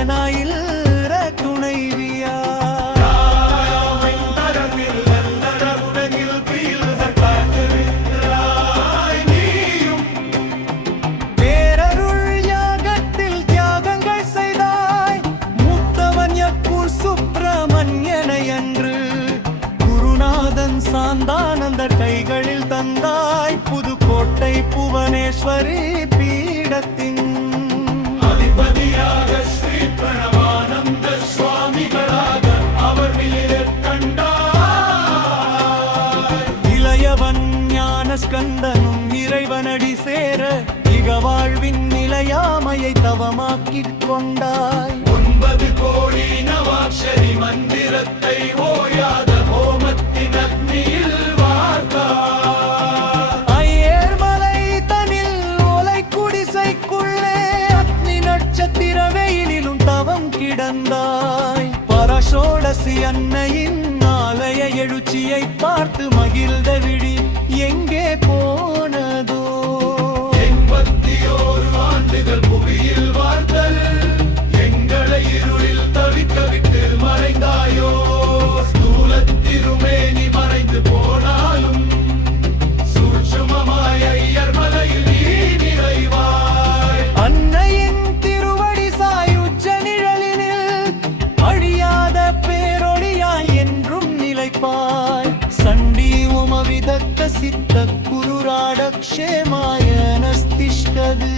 அரணாயில் துணைவியா சாந்தானந்தர் கைகளில் தந்தாய் புதுக்கோட்டை புவனேஸ்வரி பீடத்தின் அதிபதியாக ஸ்ரீ பிரணவானந்த சுவாமிகளாக அவர் கண்டாய். இளையவன் ஞான ஸ்கந்தனும் இறைவனடி சேர இக வாழ்வின் நிலையாமையை தவமாக்கிக் கொண்டாய். 9 கோடி நவாட்சரி மந்திரத்தை ஓயாத ஹோமத்தின் அக்னியில் வார்த்தாய். ஐயர்மலை தனில் ஓலை குடிசைக்குள்ளே அக்னி நட்சத்திர வெயிலிலும் தவம் கிடந்தாய். பரஷோடசி அன்னையின் ஆலய எழுச்சியை பார்த்து மகிழ்ந்த விழி எங்கே போனதோ? 81 ஆண்டுகள் புவியில் வாழ்த்தல் எங்களை இருளில் தவிக்க விட்டு மறைந்தாயோ. ஸ்தூலத்திருமேனி மறைந்து போனாலும் சூட்சுமமாய் ஐயர் மலையில் நீ நிறைவாய். அன்னையின் திருவடி சாயுச்ச நிழலினில் அழியாத பேரொழியாய் என்றும் நிலைப்பாய். சண்டி உமவிதக்க சித்த குருராட க்ஷேமாய நஸ்திஷ்டது.